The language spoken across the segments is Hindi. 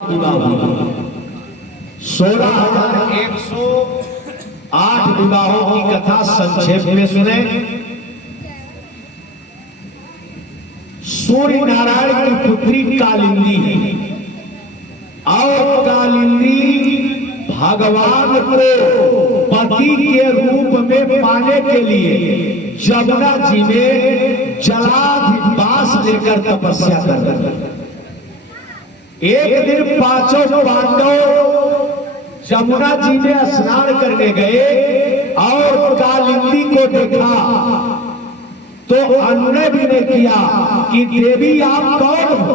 विवाह हुई। 16,108 विवाहों की कथा संक्षेप में सुने। सूर्य नारायण की पुत्री कालिंदी है और कालिंदी भगवान को पति के रूप में पाने के लिए जमुना जी में जलाधिवास लेकर तपस्या कर रहे थे। एक दिन पांचों पांडव जमुना जी में स्नान करने गए और कालिंदी को देखा तो अनुनय भी ने किया कि देवी आप कौन हो?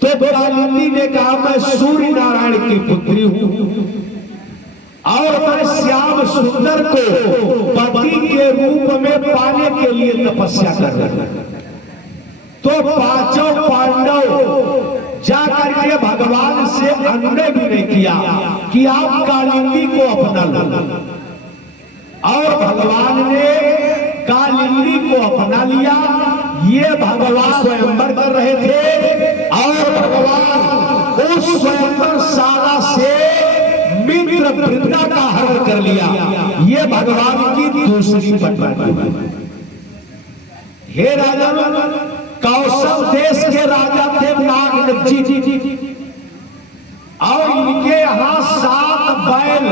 तो कालिंदी ने कहा मैं सूर्य नारायण की पुत्री हूं और मैं श्याम सुंदर को पति के रूप में पाने के लिए तपस्या कर रहा हूं। तो पांचों पांडव जाकर के भगवान से अनुनय भी नहीं किया कि आप कालिंदी को अपना लो, और भगवान ने कालिंदी को अपना लिया। ये भगवान स्वयंवर कर रहे थे और भगवान उस स्वयंवर शाला से मित्र वृंदा का हरण कर लिया। ये भगवान की दूसरी पटवारी। हे राजा, कौशल देश के राजा थे नाग जी और इनके यहाँ 7 बैल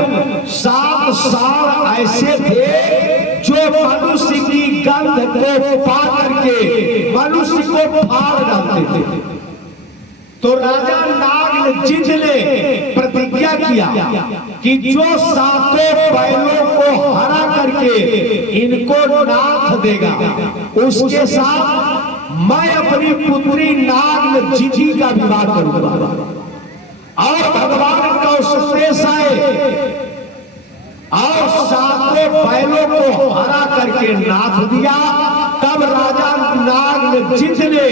7 साल ऐसे थे जो मनुष्य की गंध को पा करके मनुष्य को फाड़ डालते थे। तो राजा नागजित ने प्रतिज्ञा किया कि जो 7 बैलों को हरा करके इनको नाथ देगा उसके साथ मैं अपनी पुत्री नागजी का विवाह करूंगा। और भगवान कौशल आए और 7 बैलों को हरा करके नाथ दिया। तब राजा नागजित ने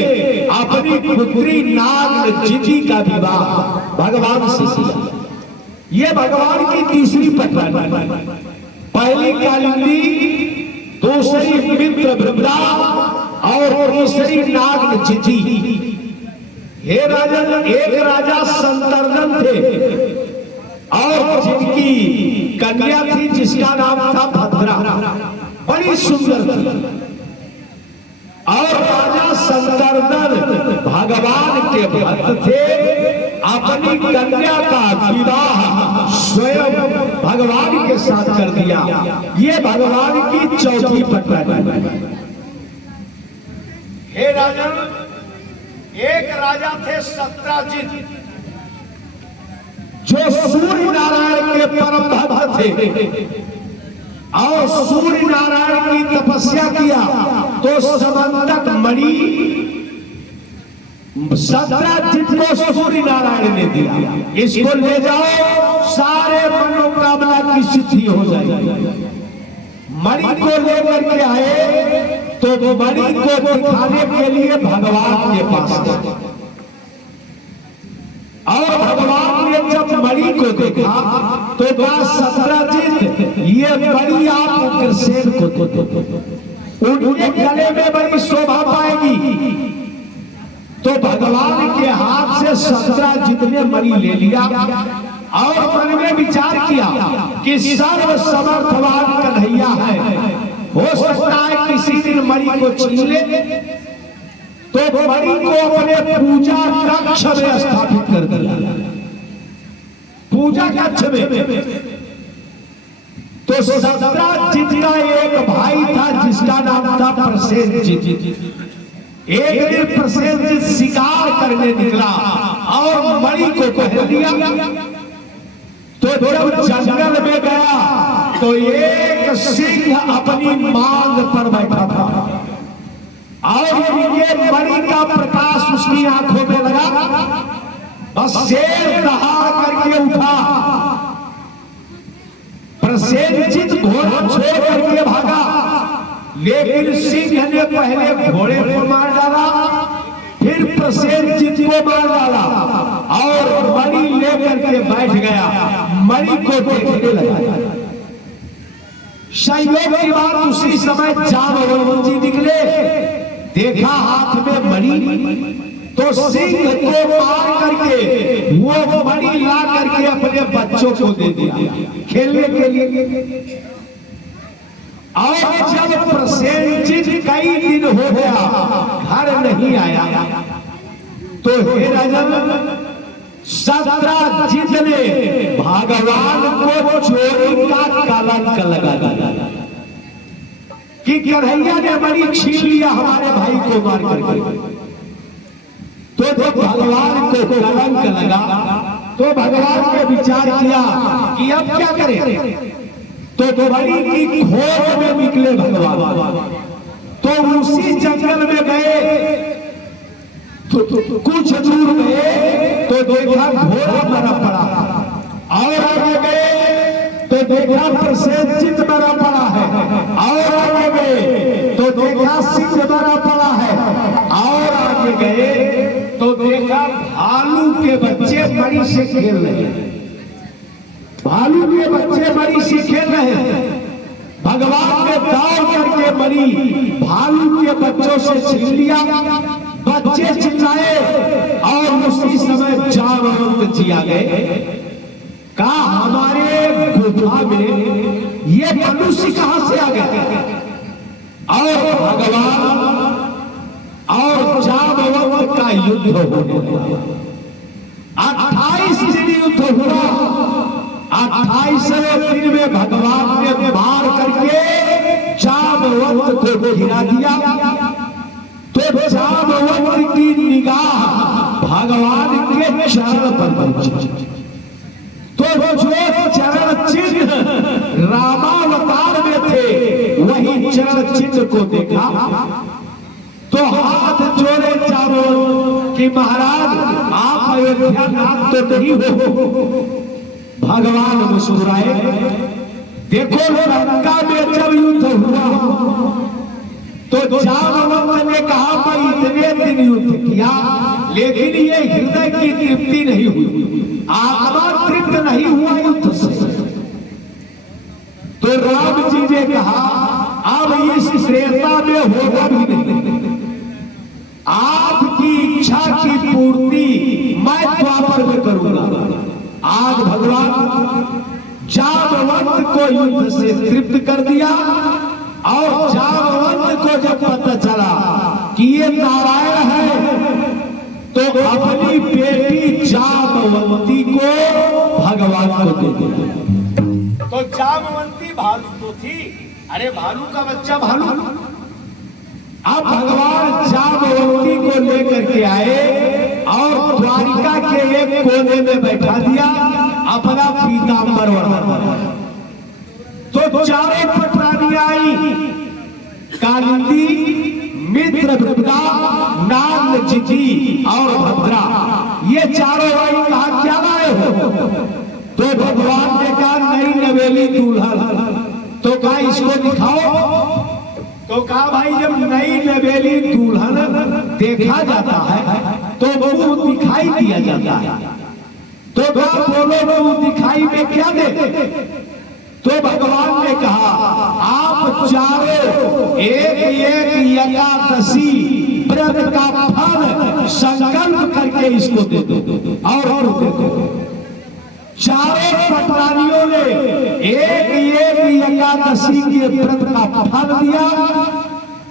अपनी पुत्री नागजी का विवाह भगवान से किया। ये भगवान की तीसरी पटवारी। पहली कालिंदी, दूसरी मित्र वृंदा और तीसरी नागजी। हे राजा, एक राजा संतर्दन थे और जिनकी कन्या थी जिसका नाम था भद्रा, बड़ी सुंदर थी। और राजा संतर्दन भगवान के भक्त थे। अपनी कन्या का विवाह स्वयं भगवान के साथ कर दिया। ये भगवान की चौथी पटवारी। हे राजा, एक राजा थे सत्राजित जो सूर्य नारायण के परम भक्त थे और सूर्य नारायण की तपस्या किया तो समंतक मणि सत्राजित को सूर्य नारायण ने दिया। इसको ले जाओ, सारे मनोकामना की सिद्धि हो जाएगी। मणि को लेकर के आए तो मणि को दिखाने के लिए भगवान के पास गए और भगवान ने जब मणि को देखा तो कहा सत्राजित ये मणि आप उग्रसेन को दो, उनके गले में बड़ी शोभा पाएगी। तो भगवान के हाथ से सत्राजित ने मणि ले लिया और मन में विचार किया कि सर्व समर्थवान कन्हैया है, हो सकता है किसी दिन मणि को छीन ले। तो मणि को अपने पूजा कक्ष में स्थापित कर दिया। पूजा कक्ष में तो सत्राजित का एक भाई था जिसका नाम था प्रसेनजित। एक दिन प्रसेनजित शिकार करने निकला और मणि को पहन लिया। तो जब जंगल में गया तो एक सिंह अपनी मांग पर बैठा था और ये मणि का प्रकाश उसकी आंखों में लगा। बस शेर दहाड़ करके उठा। प्रसेनजित घोड़ा छोड़ करके भागा, लेकिन सिंह ने पहले घोड़े को मार डाला, फिर प्रसेनजित को मार डाला और मणि लेकर के बैठ गया। मणि को देखने लगा। संयोग की बात उसी समय जामवंत जी निकले, देखा हाथ में मणि, तो तो सिंह को मार करके वो मणि ला करके अपने बच्चों को दे दिया खेलने के लिए। और जब प्रसेनजित कई दिन हो गया घर नहीं आया, तो हे राजन सत्रजीत ने भगवान को चोरी का कलंक लगा दिया कि कन्हैया ने मणि छीन लिया हमारे भाई को मार करके। तो जब भगवान को कलंक लगा तो भगवान ने विचार किया कि अब क्या करें। तो मणि की खोज में निकले भगवान। तो उसी जंगल में गए, तो कुछ दूर गए तो देखा घोड़ा मरा पड़ा, और आगे गए तो देखा प्रसेनजित मरा पड़ा है, और आगे गए तो देखा सिंह मरा पड़ा है, और आगे गए तो देखा भालू के बच्चे मणि से खेल रहे हैं। भालू के बच्चे मणि से खेल रहे हैं। भगवान ने दौड़ करके मणि भालू के बच्चों से छीन लिया। बच्चे चिल्लाए और उसी समय जामवंत जी आ गए। कहा हमारे गुफा में ये मनुष्य कहां से आ गया। और भगवान और जामवंत का युद्ध होने लगा। 28 दिन युद्ध हुआ। 28वें दिन में भगवान ने मार करके जामवंत को गिरा दिया। तो जामवंत की निगाह भगवान के चरण पर पहुंची। तो जो चरण चिन्ह रामावतार में थे वही चरण चिन्ह को देखा। तो हाथ जोड़े जामवंत कि महाराज आप अयोध्या नाथ तो नहीं हो। भगवान मुस्कुराए। देखो लंका में जब युद्ध हुआ तो जामवंत ने कहा मैं इतने दिन युद्ध किया लेकिन ये हृदय की तृप्ति नहीं हुई, आत्मा तृप्त नहीं हुआ युद्ध से। तो राम जी ने कहा अब इस त्रेता में होगा भी नहीं। आपकी इच्छा की पूर्ति मैं द्वापर में करूंगा। आज भगवान जामवंत को युद्ध से तृप्त कर दिया। और जामवंत को जब पता चला कि ये नारायण है तो अपनी बेटी जामवंती को भगवान को दे दिया। तो जामवंती भालू तो थी, अरे भालू का बच्चा भालू। अब भगवान जामवंती को लेकर के आए और द्वारिका के एक कोने में बैठा दिया, अपना पीतांबर ओढ़ा। तो चारों पटरानी आई, कालिंदी, मित्रविदा, नागजिति और भद्रा, ये चारों आई। कहा क्या लाए हो। तो भगवान ने कहा नई नवेली दुल्हन। तो कहा इसको दिखाओ। तो कहा भाई जब नई नवेली दुल्हन देखा जाता है तो वो दिखाई दिया जाता है। तो कहा बोलो वो दिखाई में क्या दे। तो भगवान ने कहा आप चारों एक एकादशी व्रत का फल संकल्प करके इसको दे दो। और दे दो। चारों पटरानियों ने एक एकादशी के व्रत का फल दिया।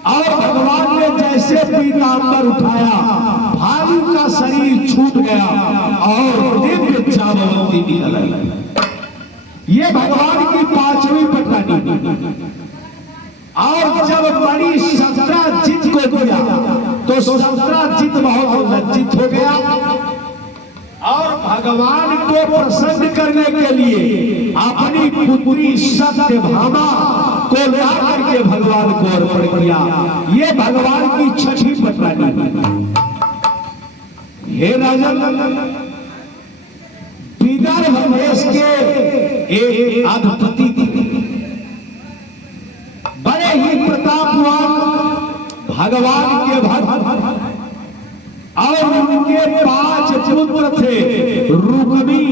और भगवान ने जैसे पीतांबर उठाया भालू का शरीर छूट गया और दिव्य जामवंती निकल आई। ये भगवान की 5वीं पटरानी। और जब मणि सत्रजीत को दिया तो सत्रजीत बहुत लज्जित हो गया और भगवान को प्रसन्न करने के लिए अपनी पुत्री सत्यभामा को ला करके भगवान को अर्पण किया। ये भगवान की 6ठी पटरानी। हे राजन विदर्भ देश के एक अधिपति थे, बड़े ही प्रतापवान भगवान के भक्त। और उनके 5 पुत्र थे, रुक्मी,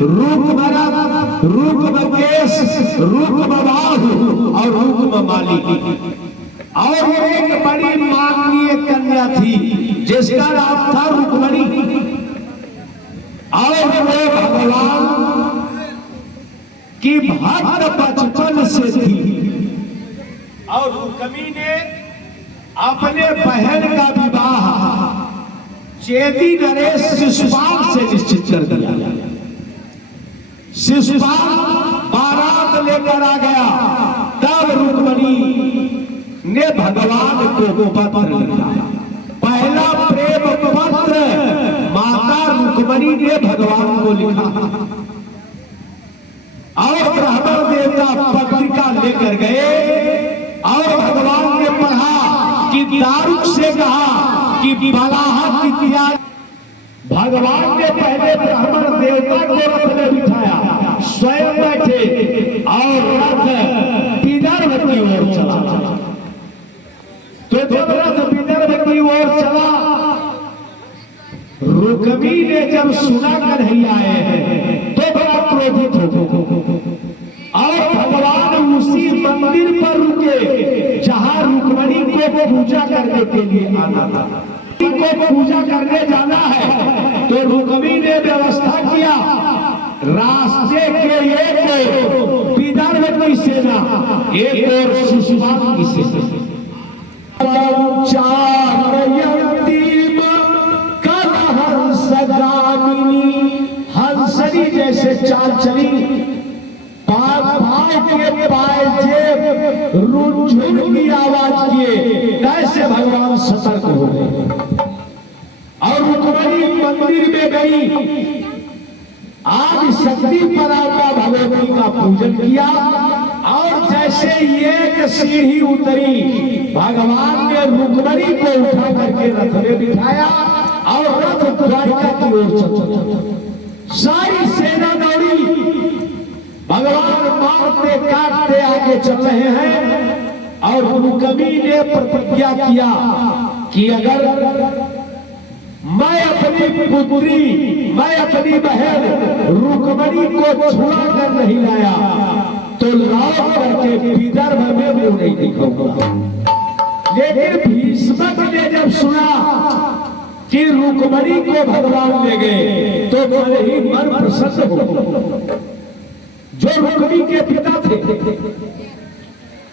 रुक्मरथ, रुक्मकेश, रुक्मबाहु और रुक्ममाली। और एक बड़ी माननीय कन्या थी जिसका नाम था रुक्मणी, और वो भगवान की भक्त बचपन से थी। और रुक्मी ने अपने बहन का विवाह चेदी नरेश शिशुपाल से निश्चित कर दिया। शिशुपाल बारात लेकर आ गया, तब रुक्मणी ने भगवान को पत्र लिखा। पहला प्रेम पत्र माता रुक्मणी ने भगवान को लिखा, और ब्राह्मण देवता पत्रिका लेकर गए और भगवान ने पढ़ा कि दारुक से कहा कि बलाहट इत्यादि। भगवान ने पहले ब्राह्मण देवता को रथ में बिठाया, स्वयं बैठे और रथ विदर्भ की ओर चला। तो जब रथ विदर्भ की ओर चला, रुक्मी ने जब सुना कन्हैया आए हैं तो बड़ा क्रोधित हो और भगवान उसी मंदिर पर रुके जहां रुक्मणी को पूजा करने के लिए आना था। को पूजा करने जाना है तो रुक्मी ने व्यवस्था किया, रास्ते के एक विदर्भ की सेना, एक और शिशुपाल की सेना। हंसनी जैसे चाल चली, भाव के पाए जेब रुझुन की आवाज किए, कैसे भगवान सतर्क हो गए और रुक्मणी मंदिर में गई। आज शक्ति परात्मा भगवती का पूजन किया और जैसे एक सीढ़ी उतरी, भगवान ने रुक्मणी को उठा करके रथ में बिठाया और रथ द्वारिका की ओर चला। सारी सेना दौड़ी, भगवान मारते काटते आगे चल रहे हैं और रुक्मी ने प्रतिज्ञा किया कि अगर मैं अपनी पुत्री, मैं अपनी बहन रुक्मणी को छुड़ा कर नहीं लाया तो लौट करके विदर्भ में मुंह नहीं दिखाऊंगा। लेकिन भीष्मक ने जब सुना कि रुक्मणी को भगवान ले गए तो बड़े ही मन प्रसन्न हो, जो रुक्मी के पिता थे,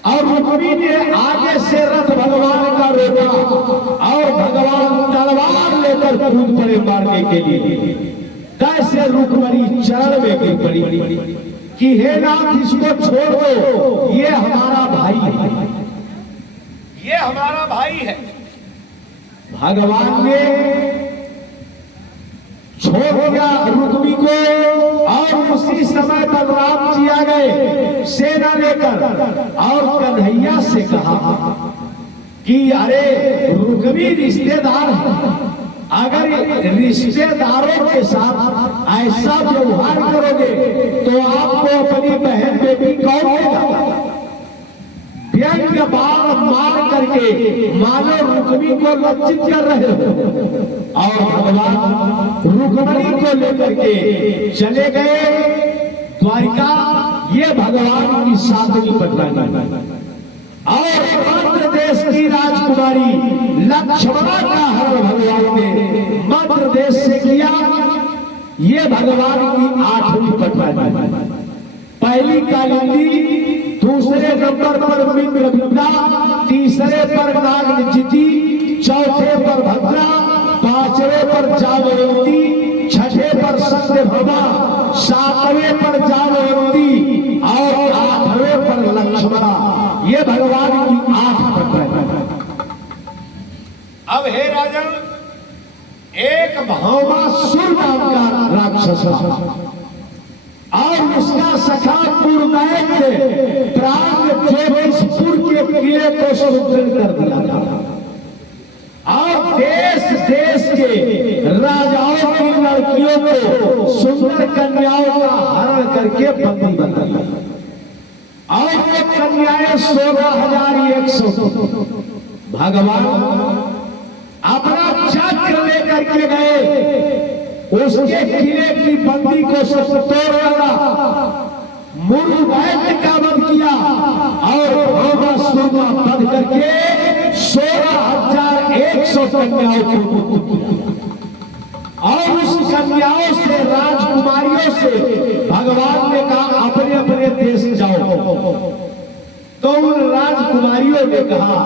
और रुक्मी ने आगे से रथ भगवान का रोका और भगवान तलवार लेकर कूद पड़े मारने के लिए। कैसे रुक्मणी चरण में गिर पड़ी कि हे नाथ, इसको छोड़ दो, ये हमारा भाई है, ये हमारा भाई है। भगवान ने छोड़ दिया रुक्मी को और उसी समय बलराम जी आ गए सेना लेकर और कन्हैया से कहा कि अरे रुक्मी रिश्तेदार है, अगर रिश्तेदारों के साथ ऐसा व्यवहार करोगे तो आपको अपनी बहन बेटी कौन देगा। व्यंग बाण मार करके मानो रुक्मी को लज्जित कर रहे हो और भगवान रुक्मणी को लेकर के चले गए द्वारिका। ये भगवान की साधनी पटवानी और मध्य देश की राजकुमारी लक्ष्मणा का हरण भगवान ने मध्य देश से किया। ये भगवान की 8वीं पटवानी। पहली कालिंदी, दूसरे नंबर पर मित्रविद्या, तीसरे पर नागनिजिति, चौथे पर भद्रा, पांचवें पर जागृति, छठे पर सत्यभामा, सातवें पर जागृति और 8वें पर लक्ष्मणा। ये भगवान की 8 पटवानी। अब हे राजन, एक भौमासुर नाम का राक्षस और उसका सखा पुरदैत्य प्राग ज्योतिषपुर के किले को सुदृढ़ कर दिया और देश देश के राजाओं की लड़कियों को, सुंदर कन्याओं का हरण करके बंदी बना दिया और ये कन्याएं 16,100। भगवान अपना चक्र लेकर के गए, उसके किले की बंदी को सब तोड़ डाला, मुरुदैत्य का वध किया और भौमासुर का वध करके 16,100 100 कन्याओं को मुक्त किया और उस कन्याओं से, राजकुमारियों से भगवान ने कहा अपने अपने देश जाओ। तो उन राजकुमारियों ने कहा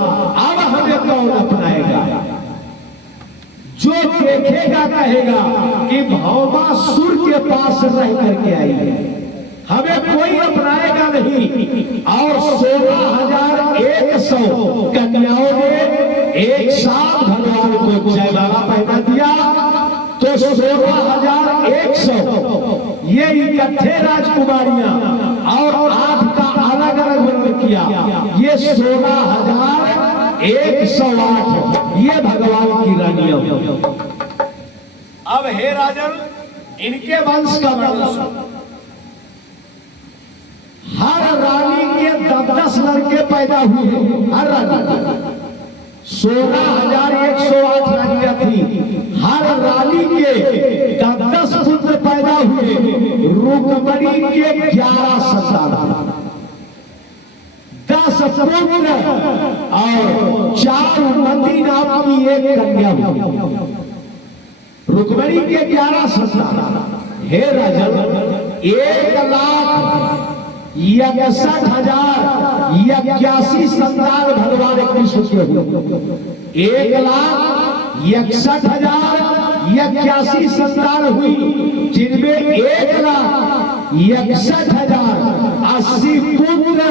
अब हमें कौन अपनाएगा? जो देखेगा कहेगा कि भौमासुर के पास रह करके आई है, हमें कोई अपनाएगा नहीं। और 16,100 कन्याओं ने एक साथ भगवान को जयमाला पहना दिया। तो 16,100 ये इकट्ठे राजकुमारियां और 8 का अलग अलग वर्ण किया, ये 16,108 ये भगवान की रानियां। अब हे राजन, इनके वंश का वर्णन, हर रानी के 10-10 लड़के पैदा हुए। हर रानी 16,108 रानियां थी, हर रानी के 10-10 पुत्र पैदा हुए। रुक्मणी के 11 संतान, 10 पुत्र और 4 मती नाम की एक कन्या हुई। रुक्मणी के 11 संतान। हे राजन, 1,61,081 संतान भगवान कृष्ण के हुए। 1,61,081 संतान हुई, जिनमें 1,61,080 पुत्र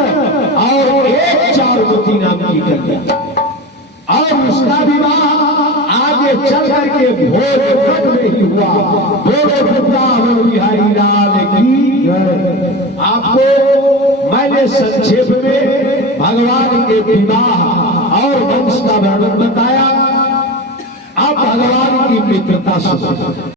और 1 चारुमती नाम की कन्या। और उसका विवाह आगे चल करके भोजपुर में ही हुआ। बोलो वृंदावन बिहारी लाल की जय। आपको मैंने संक्षेप में भगवान के विवाह और वंश का वर्णन बताया। अब भगवान की मित्रता सुनो।